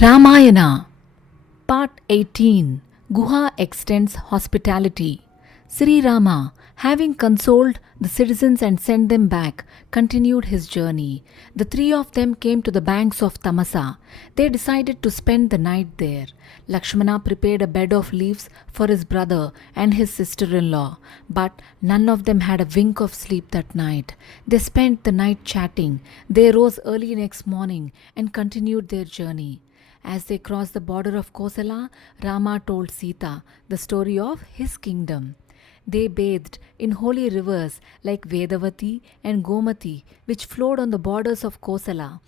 Ramayana Part 18 Guha extends hospitality. Sri Rama, having consoled the citizens and sent them back, continued his journey. The three of them came to the banks of Tamasa. They decided to spend the night there. Lakshmana prepared a bed of leaves for his brother and his sister-in-law, but none of them had a wink of sleep that night. They spent the night chatting. They rose early next morning and continued their journey. As they crossed the border of Kosala, Rama told Sita the story of his kingdom. They bathed in holy rivers like Vedavati and Gomati, which flowed on the borders of Kosala.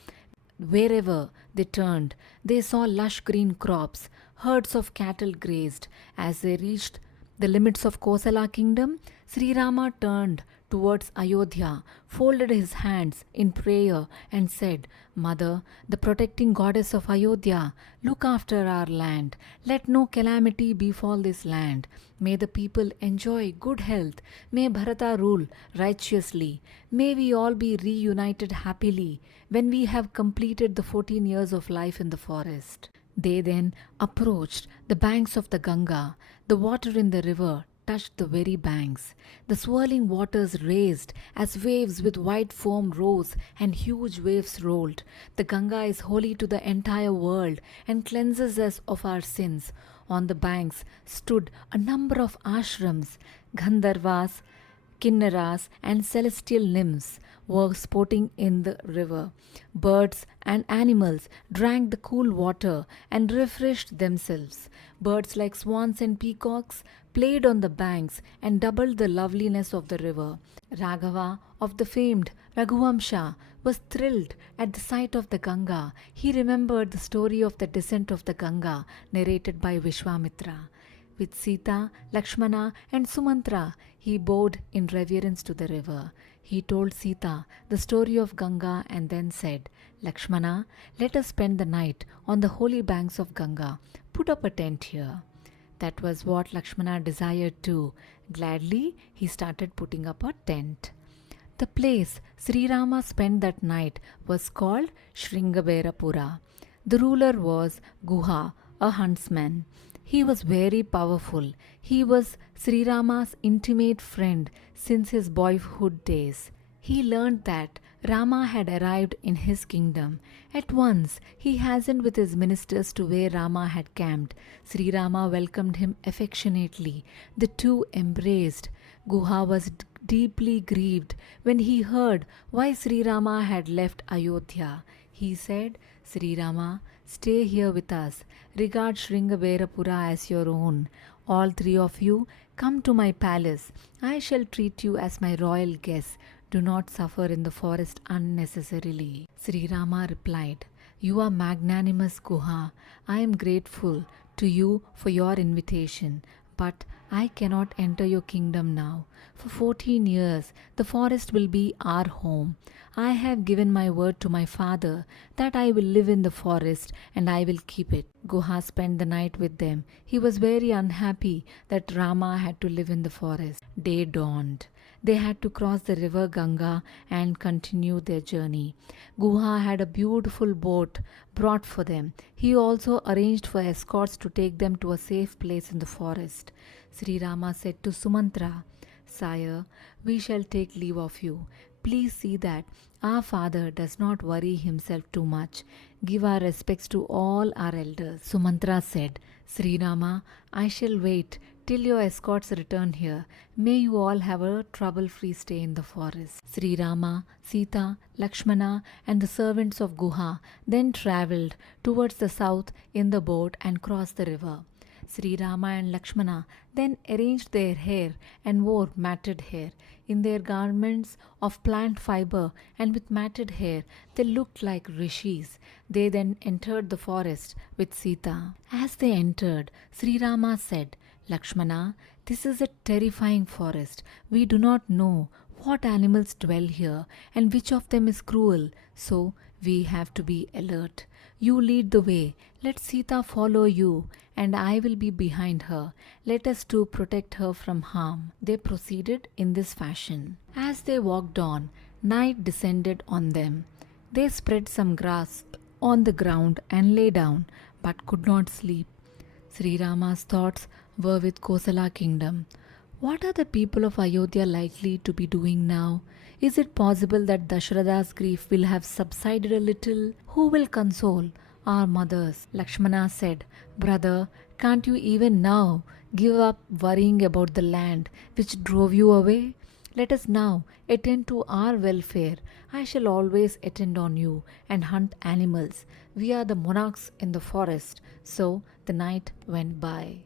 Wherever they turned, they saw lush green crops. Herds of cattle grazed. As they reached the limits of Kosala kingdom, Sri Rama turned towards Ayodhya, folded his hands in prayer and said, Mother, the protecting goddess of Ayodhya, look after our land. Let no calamity befall this land. May the people enjoy good health. May Bharata rule righteously. May we all be reunited happily when we have completed the 14 years of life in the forest. They then approached the banks of the Ganga. The water in the river touched the very banks. The swirling waters raised as waves with white foam rose and huge waves rolled. The Ganga is holy to the entire world and cleanses us of our sins. On the banks stood a number of ashrams. Gandharvas, Kinnaras and celestial nymphs were sporting in the river. Birds and animals drank the cool water and refreshed themselves. Birds like swans and peacocks played on the banks and doubled the loveliness of the river. Raghava of the famed Raghuvamsha was thrilled at the sight of the Ganga. He remembered the story of the descent of the Ganga narrated by Vishwamitra. With Sita, Lakshmana and Sumantra, he bowed in reverence to the river. He told Sita the story of Ganga and then said, Lakshmana, let us spend the night on the holy banks of Ganga. Put up a tent here. That was what Lakshmana desired too. Gladly, he started putting up a tent. The place Sri Rama spent that night was called Shringaberapura. The ruler was Guha, a huntsman. He was very powerful. He was Sri Rama's intimate friend since his boyhood days. He learned that Rama had arrived in his kingdom. At once, he hastened with his ministers to where Rama had camped. Sri Rama welcomed him affectionately. The two embraced. Guha was deeply grieved when he heard why Sri Rama had left Ayodhya. He said, Sri Rama, stay here with us. Regard Shringaberapura as your own. All three of you come to my palace. I shall treat you as my royal guests. Do not suffer in the forest unnecessarily. Sri Rama replied, You are magnanimous, Guha. I am grateful to you for your invitation, but I cannot enter your kingdom now. For 14 years, the forest will be our home. I have given my word to my father that I will live in the forest and I will keep it. Guha spent the night with them. He was very unhappy that Rama had to live in the forest. Day dawned. They had to cross the river Ganga and continue their journey. Guha had a beautiful boat brought for them. He also arranged for escorts to take them to a safe place in the forest. Sri Rama said to Sumantra, Sire, we shall take leave of you. Please see that our father does not worry himself too much. Give our respects to all our elders. Sumantra said, Sri Rama, I shall wait till your escorts return here. May you all have a trouble-free stay in the forest. Sri Rama, Sita, Lakshmana and the servants of Guha then travelled towards the south in the boat and crossed the river. Sri Rama and Lakshmana then arranged their hair and wore matted hair. In their garments of plant fiber and with matted hair, they looked like rishis. They then entered the forest with Sita. As they entered, Sri Rama said, Lakshmana, this is a terrifying forest. We do not know what animals dwell here and which of them is cruel, so we have to be alert. You lead the way. Let Sita follow you, and I will be behind her. Let us too protect her from harm. They proceeded in this fashion. As they walked on, night descended on them. They spread some grass on the ground and lay down, but could not sleep. Sri Rama's thoughts were with Kosala kingdom. What are the people of Ayodhya likely to be doing now? Is it possible that Dasharatha's grief will have subsided a little? Who will console our mothers? Lakshmana said, Brother, can't you even now give up worrying about the land which drove you away? Let us now attend to our welfare. I shall always attend on you and hunt animals. We are the monarchs in the forest. So the night went by.